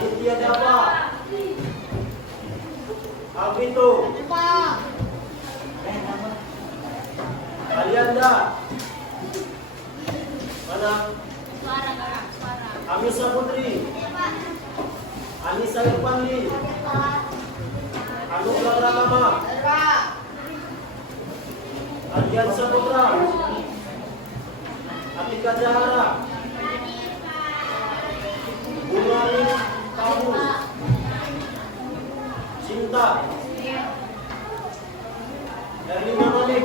Aditya Dava. Alvito. Alianda. Mana? Amisa Putri. Anissa Irfanli. Anugrah Rahama. Ardian Saputra. Atika Jahara. Bungali Kamu. Cinta. Erlina Malik.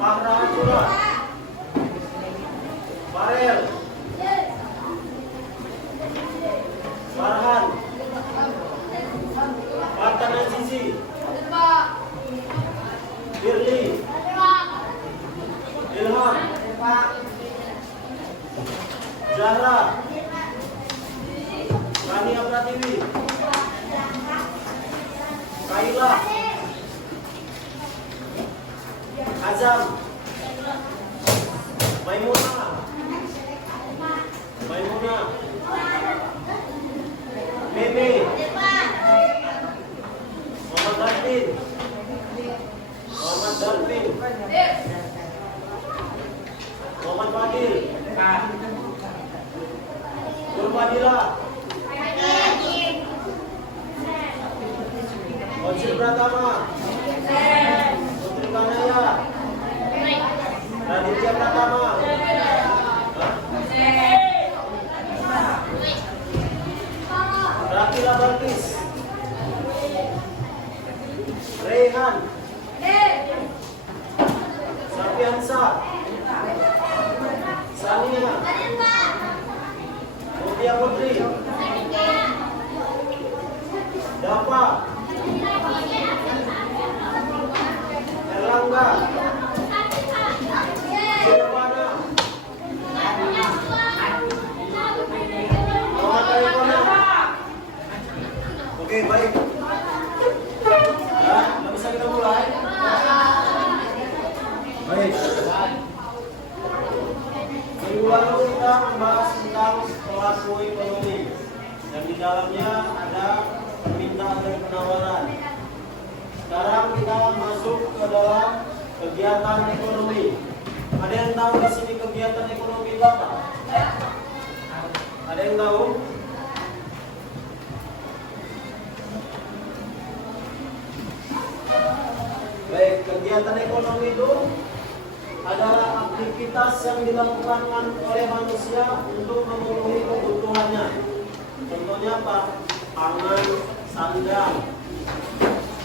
Fahra Azura. Farel. Farhan. Fatan Azizi. Firly. Ilham. Zahra. Kania Pratiwi. Kaila. Azam. Maimuna. Meme. Muhammad Darwin. Muhammad Fadil. Nurmadila. Onsil Pratama. Putri Kanaya. Raditya Pratama. Rakila Balkis. Rehan. Sapiansa. Sania. Mutia Putri. Dava. Erlangga. Silvana. Muhammad Arifana. Oke, baik. Ya, bisa kita mulai. Baik. Minggu lalu kita membahas tentang pelaku ekonomi, dan di dalamnya ada permintaan dan penawaran. Sekarang kita masuk ke dalam kegiatan ekonomi. Ada yang tahu di sini kegiatan ekonomi itu apa? Ada yang tahu? Baik, kegiatan ekonomi itu adalah aktivitas yang dilakukan oleh manusia untuk memenuhi kebutuhannya. Contohnya apa? Pangan, sandang.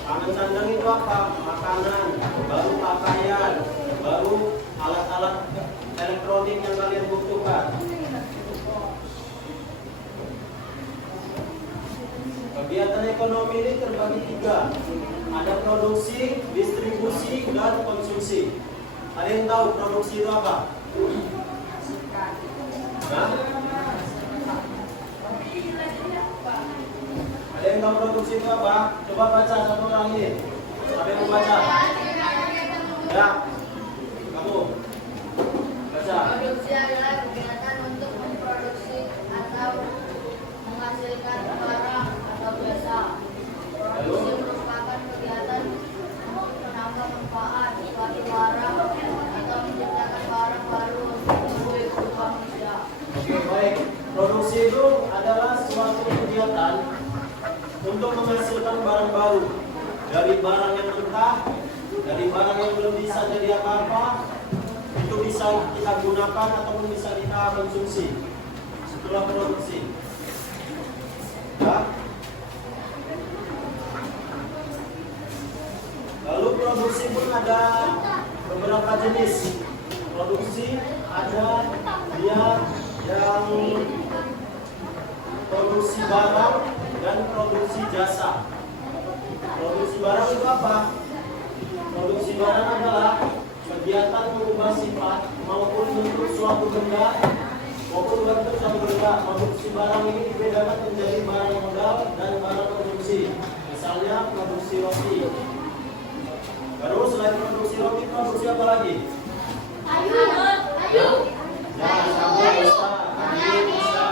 Pangan sandang itu apa? Makanan, baru pakaian, baru alat-alat elektronik yang kalian butuhkan. Kegiatan ekonomi ini terbagi 3. Ada produksi, distribusi, dan konsumsi. Ada yang tahu produksi itu apa? Hah? Ada yang tahu produksi itu apa? Coba baca satu orang ini. Siapa yang mau baca? Ya, kamu baca. Produksi adalah kegiatan untuk memproduksi atau menghasilkan barang atau jasa. Produksi merupakan kegiatan untuk menambah manfaat suatu barang atau menciptakan barang baru untuk memenuhi kebutuhan manusia. Oke, baik. Produksi itu adalah suatu kegiatan untuk menghasilkan barang baru, dari barang yang mentah, dari barang yang belum bisa jadi apa-apa, itu bisa kita gunakan ataupun bisa kita konsumsi. Itulah produksi. Ya. Lalu produksi pun ada beberapa jenis. Produksi ada dia yang produksi barang dan produksi jasa. Produksi barang itu apa? Produksi barang adalah kegiatan mengubah sifat maupun bentuk suatu benda maupun bentuk suatu benda. Produksi barang ini dibedakan menjadi barang modal dan barang konsumsi. Misalnya produksi roti. Baru selain produksi roti, produksi apa lagi? Kayu. Ya, sabun bisa, kayu bisa,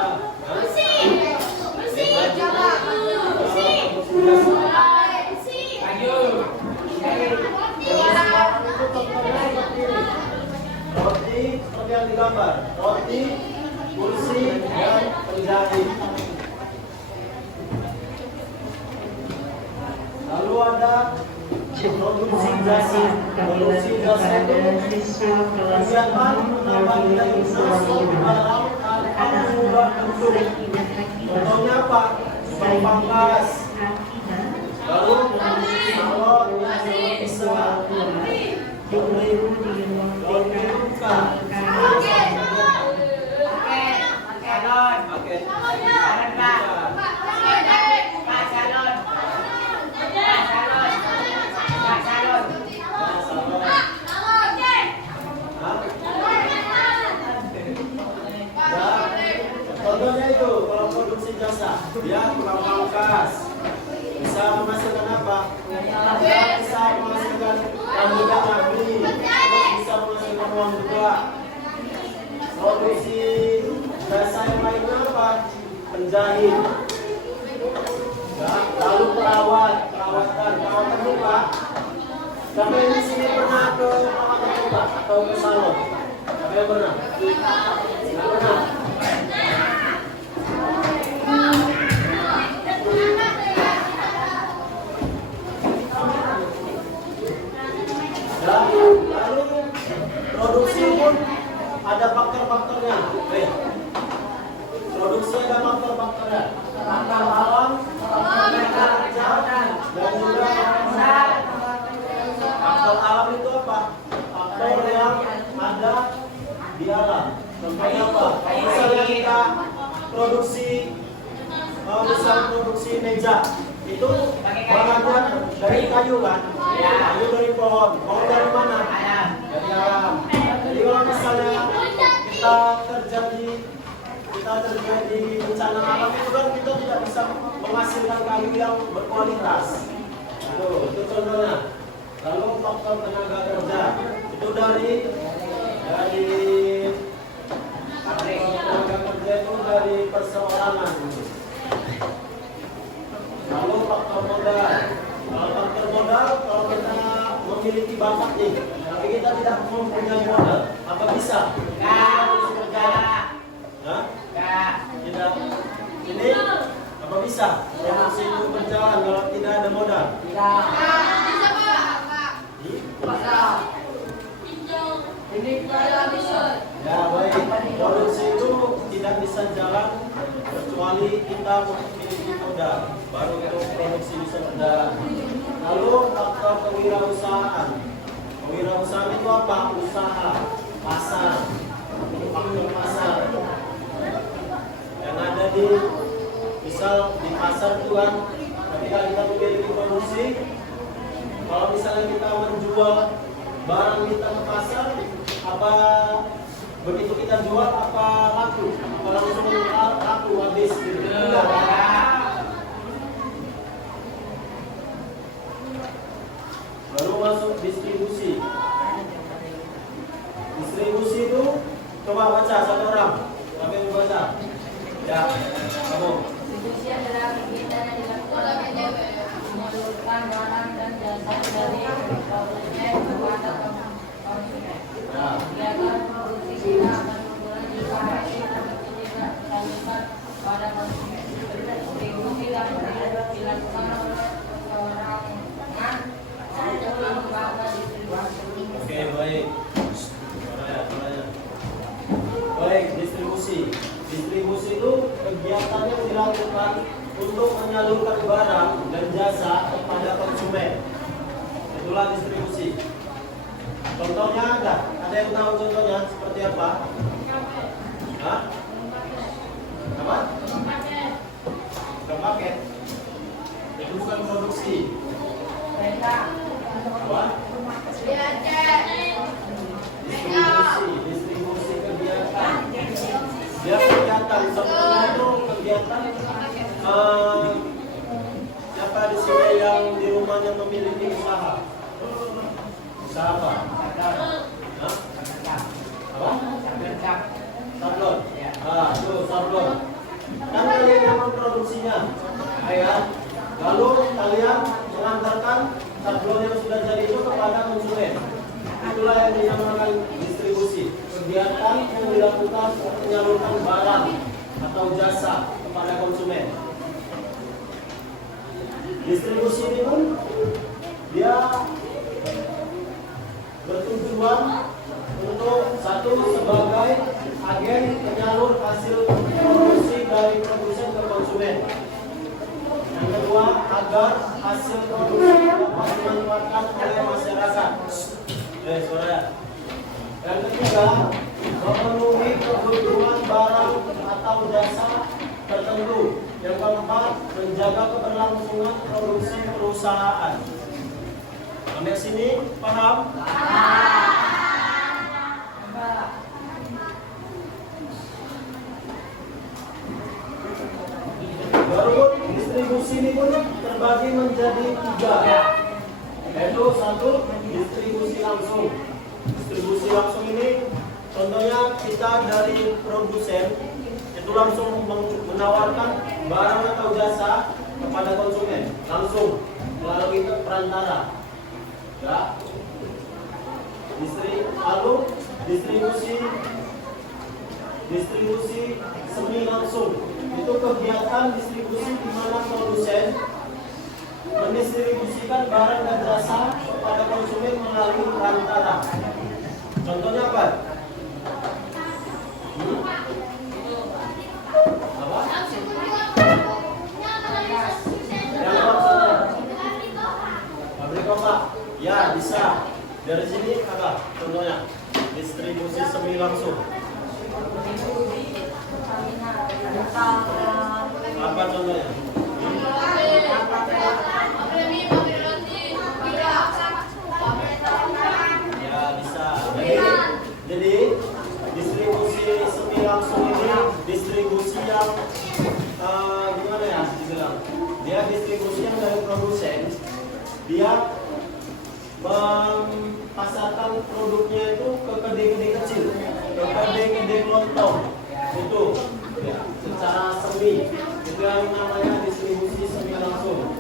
Produksi jasa itu kegiatan menambah nilai usaha barang atau mengubah bentuk. Contohnya apa? Supaya pangkas. Lalu salon yang bisa dibuka. Contohnya itu kalau produksi jasa, dia tukang pangkas, bisa menghasilkan apa? Bisa menghasilkan rambut rapi, bisa menghasilkan uang juga. Produksi jasa yang lainnya apa? Penjahit, ya, lalu perawatan muka. Sampai di sini pernah ke perawatan muka atau ke salon? Sampai pernah? Tidak pernah. Lalu produksi pun ada faktor-faktornya. Produksi ada faktor-faktornya. Faktor alam, faktor kerja, dan juga faktor alam itu apa? Faktor yang ada di alam. Contohnya apa? Misalnya kita produksi meja, itu bahannya dari kayu kan? Kayu dari pohon. Pohon dari mana? Dari alam. Jadi kalau misalnya kita terjadi bencana alam itu kan kita tidak bisa menghasilkan kayu yang berkualitas. Itu contohnya. Lalu faktor tenaga kerja itu dari tenaga kerja itu dari perseorangan. Lalu faktor modal. Kalau faktor modal, kalau kita memiliki bakat nih, tapi kita tidak mempunyai modal, apa bisa? Tidak. Ini apa bisa? Promosi itu berjalan kalau tidak ada modal? Tidak. Ini bisa. Ya baik. Produksi itu tidak bisa jalan kecuali kita memiliki modal. Baru itu produksi bisa berjalan. Lalu faktor kewirausahaan. Kewirausahaan itu apa? Usaha, pasar. Faktor pasar. Yang ada di misal di pasar itu kan, ketika kita memiliki produksi, kalau misalnya kita menjual barang kita ke pasar, apa begitu kita jual apa laku? Apa langsung laku habis gitu? Baru masuk distribusi. Distribusi itu coba baca satu orang. Siapa yang baca? Ya, kamu. Distribusi adalah kegiatan yang dilakukan menyalurkan barang dan jasa dari produsen kepada konsumen. Kegiatan produksi kita akan memulai jika hasil tersebut tidak disalurkan pada konsumen. Distribusi dapat dilakukan oleh perorangan atau lembaga distribusi. Oke, baik. Baik, distribusi. Distribusi itu kegiatan yang dilakukan untuk menyalurkan barang dan jasa kepada konsumen. Itulah distribusi. Contohnya ada yang tahu contohnya seperti apa? Hah? Apa? Paket. Itu bukan produksi. Apa? Distribusi kegiatan. Dia kegiatan seperti itu kegiatan siapa di sini yang di rumahnya memiliki usaha? Usaha apa? Hah? Apa? Sablon. Itu sablon. Kan kalian yang memproduksinya, ya. Lalu kalian mengantarkan sablon yang sudah jadi itu kepada konsumen. Itulah yang dinamakan distribusi. Kegiatan yang dilakukan untuk menyalurkan barang atau jasa kepada konsumen. Distribusi ini pun dia bertujuan untuk satu sebagai agen penyalur hasil produksi dari produsen ke konsumen. Yang kedua, agar hasil produksi dapat dimanfaatkan oleh masyarakat. Saudara. Yang ketiga, memenuhi kebutuhan barang atau jasa tertentu. Yang keempat, menjaga keberlangsungan produksi perusahaan. Sampai sini paham? Baru distribusi ini pun terbagi menjadi 3, yaitu satu, distribusi langsung. Distribusi langsung ini contohnya kita dari produsen itu langsung menawarkan barang atau jasa kepada konsumen langsung melalui perantara. Ya. Lalu distribusi semi langsung itu kegiatan distribusi di mana produsen mendistribusikan barang dan jasa kepada konsumen melalui perantara. Contohnya apa? Apa? Yang maksudnya pabrik opak. Ya, bisa. Dari sini apa? Contohnya distribusi semi langsung. Apa contohnya? Ya, bisa. Jadi distribusi semi langsung ini distribusi yang gimana ya dibilang? Dia distribusi yang dari produsen. Dia memasarkan produknya itu ke kedai-kedai kecil, ke kedai-kedai kelontong. Itu ya, secara semi. Itu yang namanya distribusi semi langsung.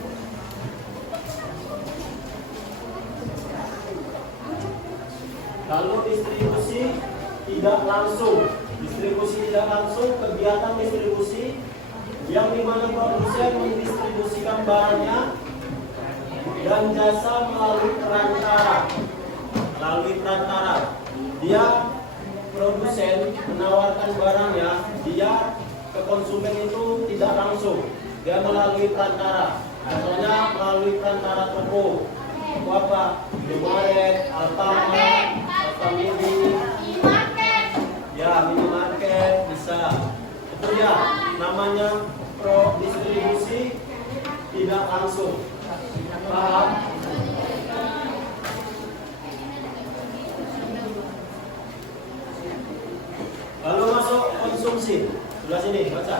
Lalu distribusi tidak langsung. Distribusi tidak langsung, kegiatan distribusi yang dimana produsen mendistribusikan barangnya dan jasa melalui perantara. Dia produsen menawarkan barangnya, dia ke konsumen itu tidak langsung, dia melalui perantara. Contohnya melalui perantara toko. Toko apa? Indomaret, Alfamart, Alfamidi, ya minimarket bisa. Itu ya namanya distribusi tidak langsung. Paham? Lalu masuk konsumsi. Sebelah sini, baca.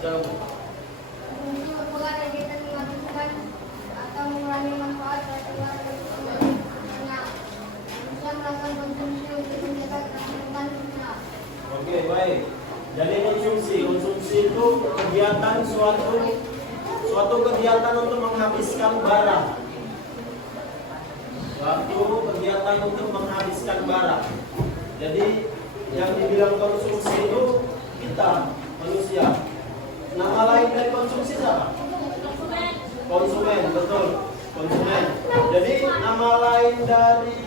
Merupakan kegiatan menghasilkan atau mengurangi manfaat dari bisa melakukan konsumsi untuk menjaga keselamatan dunia. Oke, baik. Jadi konsumsi itu kegiatan suatu kegiatan untuk menghabiskan barang. Kegiatan untuk menghabiskan barang. Jadi yang dibilang konsumsi itu kita manusia. Nama lain dari konsumsi siapa? Konsumen, betul. Konsumen. Jadi nama lain dari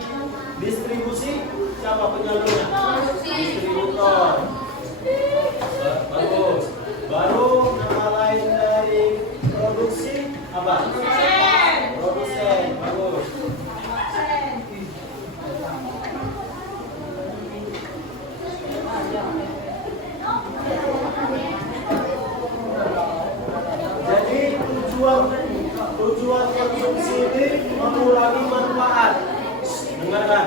distribusi siapa penyalurnya? Distributor. Bagus. Baru nama lain dari produksi apa? Produsen. Bagus. Jadi tujuan konsumsi ini mengurangi manfaat. Dengarkan.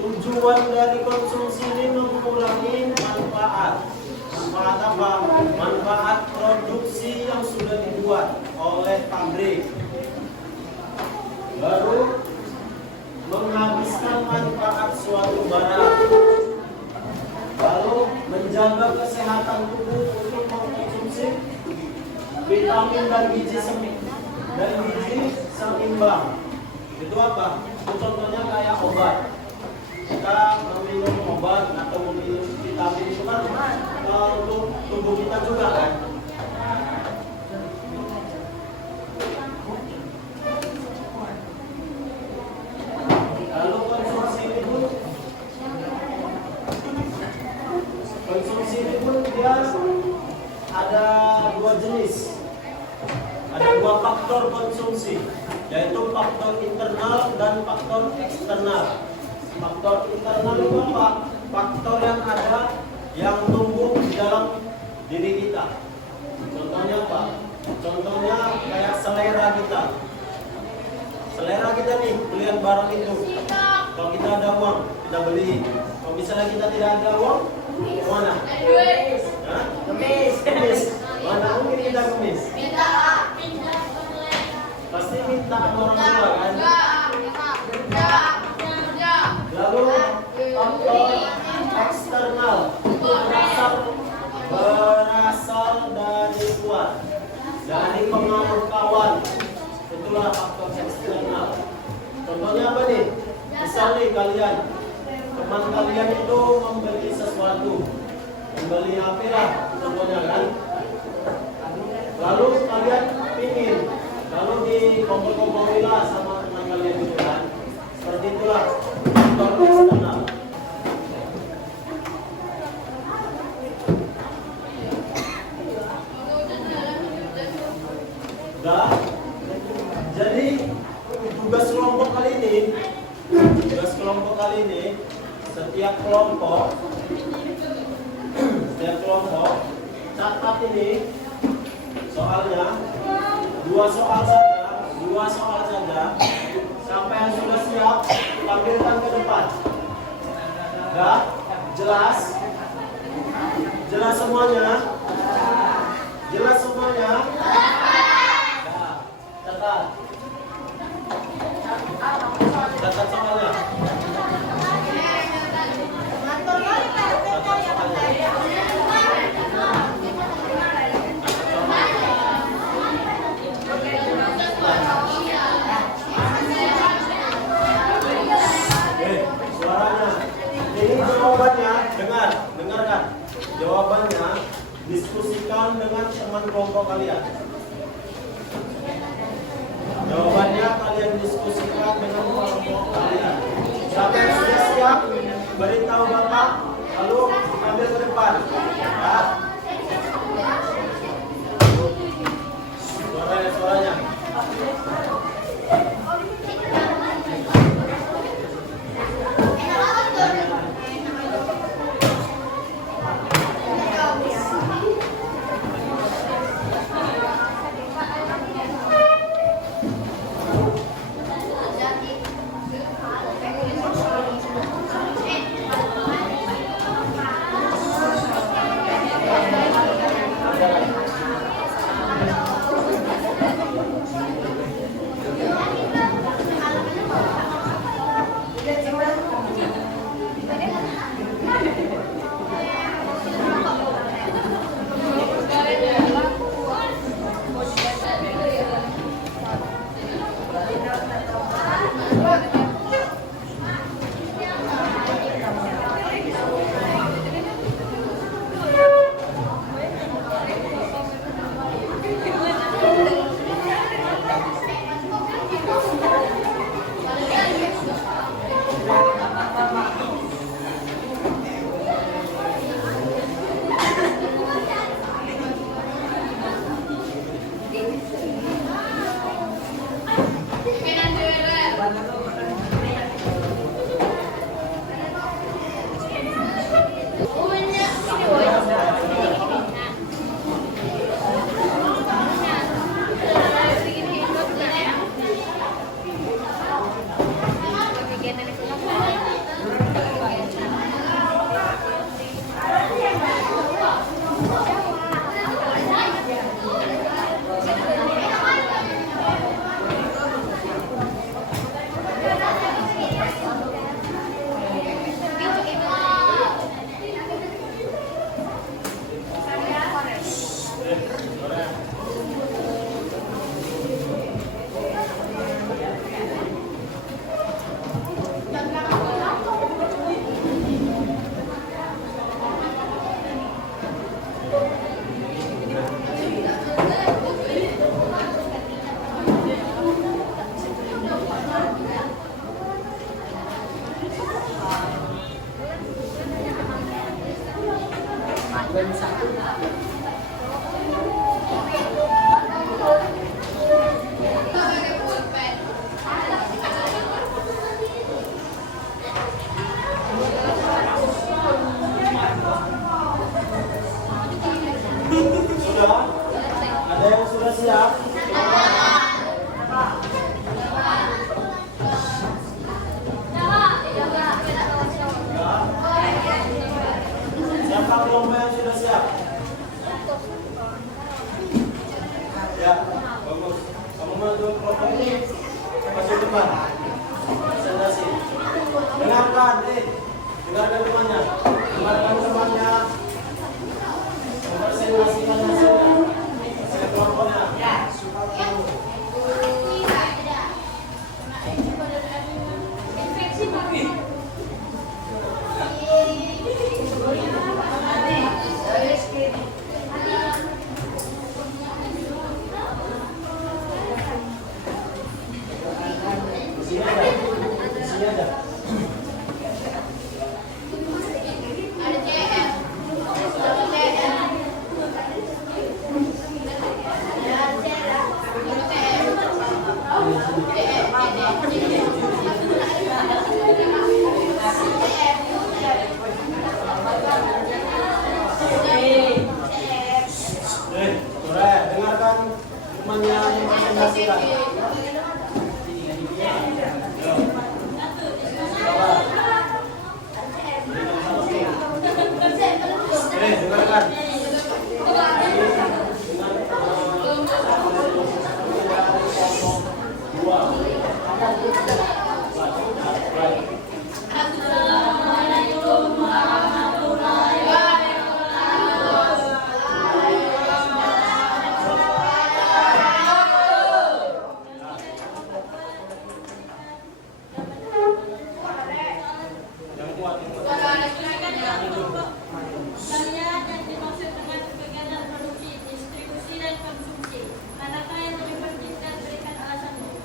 Tujuan dari konsumsi ini mengurangi manfaat. Manfaat apa? Manfaat produksi yang sudah dibuat oleh pabrik. Baru menghabiskan manfaat suatu barang. Lalu menjaga kesehatan tubuh untuk mengkonsumsi vitamin dan gizi seimbang. Itu apa? Itu contohnya kayak obat. Kita meminum obat atau meminum vitamin itu kan untuk tubuh kita juga kan. ini pun dia ada dua jenis. Ada dua faktor konsumsi, yaitu faktor internal dan faktor eksternal. Faktor internal itu apa? Faktor yang ada yang tumbuh di dalam diri kita. Contohnya apa? Contohnya kayak selera kita. Selera kita nih, belian barang itu. Kalau kita ada uang, kita beli. Kalau misalnya kita tidak ada uang, mana? Hah? Kemis. Mana mungkin kita kemis? Pasti minta sama orang tua kan? Lalu faktor eksternal itu berasal dari luar, dari pengaruh kawan. Itulah faktor eksternal. Contohnya apa nih? Misal nih kalian, teman kalian itu membeli sesuatu, membeli HP lah, contohnya kan. Lalu kalian pingin, lalu dikompol-kompoli lah sama teman kalian itu kan. Seperti itulah faktor eksternal. Nah, jadi tugas kelompok kali ini, setiap kelompok catat ini soalnya dua soal saja. Siapa yang sudah siap, tampilkan ke depan. Dah, jelas semuanya. Jelas semuanya. Dah, catat soalnya. Suaranya. Ini jawabannya, dengarkan. Jawabannya diskusikan dengan teman kelompok kalian. Jawabannya kalian diskusikan dengan kelompok kalian. Siapa yang sudah siap, beritahu Bapak, lalu ambil ke depan. Ya. Suaranya. Sudah? Ada yang sudah siap? Siapa kelompok yang sudah siap? Ya, bagus. Kamu bantu kelompok ini masuk depan. Presentasi. Dengarkan, dengarkan temannya. Dengarkan temannya. Presentasikan hasilnya. Hasil kelompoknya. Di sini aja. Sore, dengarkan temannya yang presentasikan. Dengarkan. Assalamualaikum warahmatullahi Yang kuat. Kalian yang dimaksud dengan kegiatan produksi, distribusi, dan konsumsi. Manakah yang lebih penting dan berikan alasannya?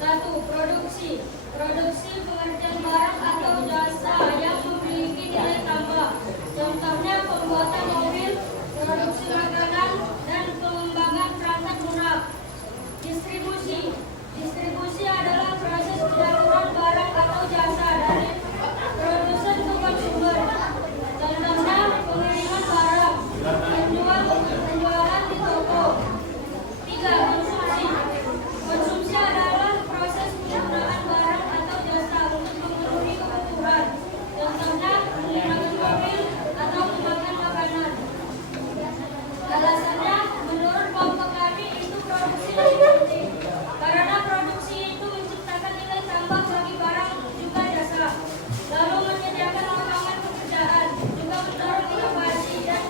1. Produksi. Produksi pengerjaan barang atau jasa yang memiliki nilai tambah. Contohnya pembuatan mobil, produksi makanan, dan pengembangan perangkat lunak. Distribusi. Distribusi adalah proses penyaluran barang atau jasa dari produsen ke konsumer. Contohnya pengiriman barang, penjualan di toko. 3. Konsumsi. Konsumsi adalah proses penggunaan barang atau jasa untuk memenuhi kebutuhan. Contohnya menggunakan mobil atau memakan makanan. Alasannya, menurut kelompok kami itu produksi lebih penting. Karena produksi itu menciptakan nilai tambah bagi barang juga jasa. Lalu menyediakan lapangan pekerjaan, juga mendorong inovasi dan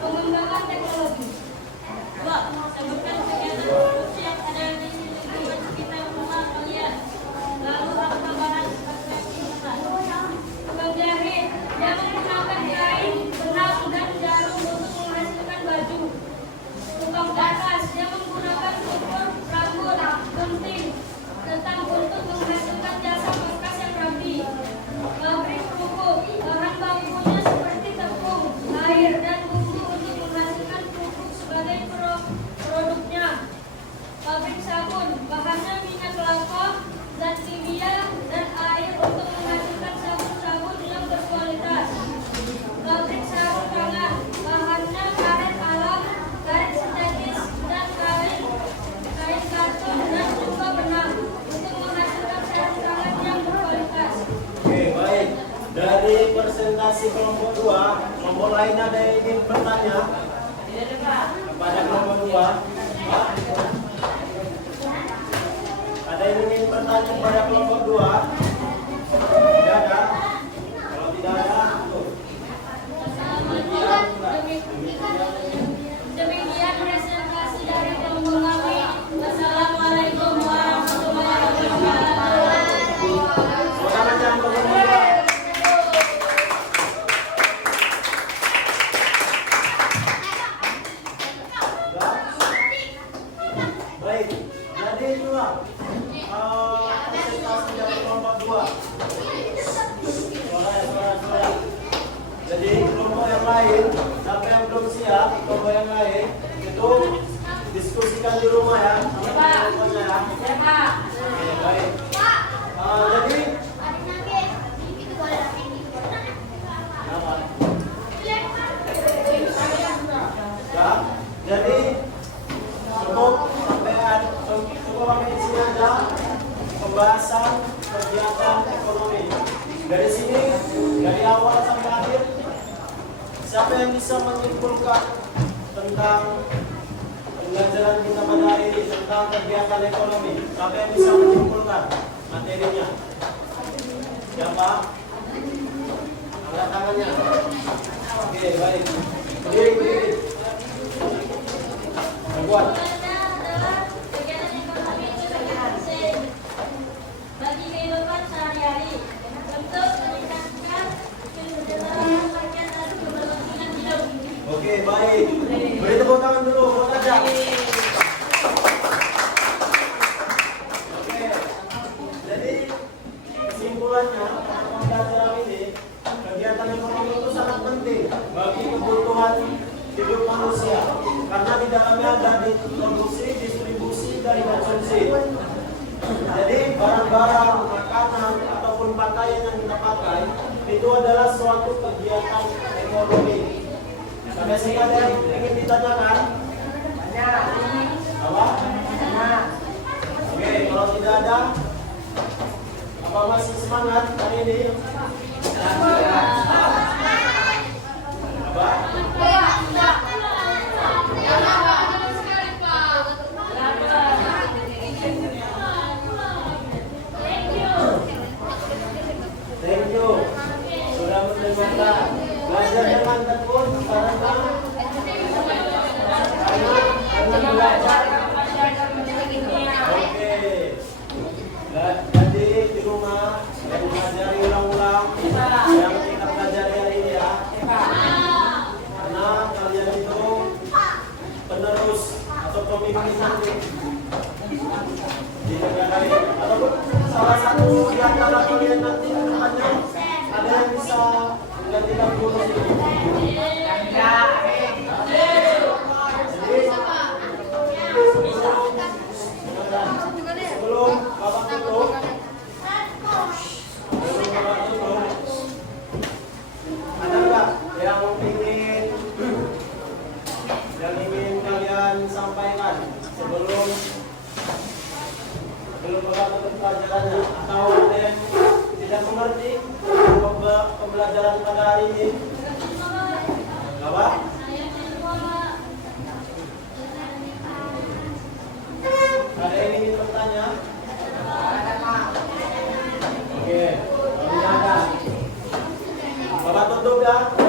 pengembangan teknologi. 2. Sebutkan kegiatan produksi yang ada di lingkungan sekitar rumah kalian. Lalu apa barang perspektifnya? Penjahit, dia menggunakan kain, benang, dan jarum untuk menghasilkan baju. Tukang batas, dia menggunakan cukur, rambut, gunting, tentang untuk menghasilkan jasa bekas yang rapi. Pabrik kerupuk, bahan bakunya seperti tepung, air, dan bumbu untuk menghasilkan kerupuk sebagai produknya. Pabrik sabun, bahannya minyak kelapa, zat kimia, dan air untuk menghasilkan sabun-sabun yang berkualitas. Pabrik sarung tangan, bahannya karet alam, karet sintetis, dan kain karton, dan juga benang untuk menghasilkan sarung tangan yang berkualitas. Oke, baik. Dari presentasi kelompok 2, kelompok lain ada yang ingin bertanya kepada kelompok 2? Ada yang ingin bertanya kepada kelompok 2? Tidak ada? Kalau tidak ada, tuh. Demikian presentasi dari kelompok kami. Wassalamualaikum warahmatullahi wabarakatuh. Selamat datang kelompok 2. Baik, jadi itulah presentasi dari kelompok 2. Suara. Jadi kelompok yang lain, siapa yang belum siap, coba yang lain, itu diskusikan di rumah ya, sama teman-temannya ya. Oke, baik. Jadi, ya, jadi untuk sampean coba pakai di sini aja pembahasan kegiatan ekonomi. Dari sini, dari awal sampai akhir, siapa yang bisa menyimpulkan tentang pembelajaran kita pada hari ini tentang kegiatan ekonomi? Siapa yang bisa menyimpulkan materinya? Siapa? Angkat tangannya. Oke, baik. Berdiri, berdiri. Berbuat. Kegiatan ekonomi itu penting bagi kehidupan sehari-hari untuk meningkatkan kesejahteraan rakyat dan keberlangsungan hidup. Oke, baik. Beri tepuk tangan dulu, buat aja. Oke. Jadi kesimpulannya pembelajaran ini, kegiatan ekonomi itu sangat penting bagi kebutuhan hidup manusia karena di dalamnya ada produksi, distribusi, dan konsumsi. Jadi barang-barang, makanan ataupun pakaian yang kita pakai itu adalah suatu kegiatan ekonomi. Sampai sini ada yang ingin ditanyakan? Apa? Oke, kalau tidak ada, apa masih semangat hari ini? Apa? Thank you. Sudah menerima belajar dengan tekun karena belajar. Oke. Jadi di rumah yang pelajari ulang-ulang yang kita pelajari hari ini ya. Karena kalian itu penerus atau pemimpin nanti di negara ini. Ataupun salah satu di antara kalian nanti kedepannya ada yang bisa menggantikan guru ini. Sebelum Bapak tutup, ada nggak yang ingin kalian sampaikan sebelum Bapak tutup pelajarannya, atau ada yang tidak mengerti pembelajaran pada hari ini? Apa? Ada yang ingin bertanya? Oke, kalau tidak ada, Bapak tutup ya.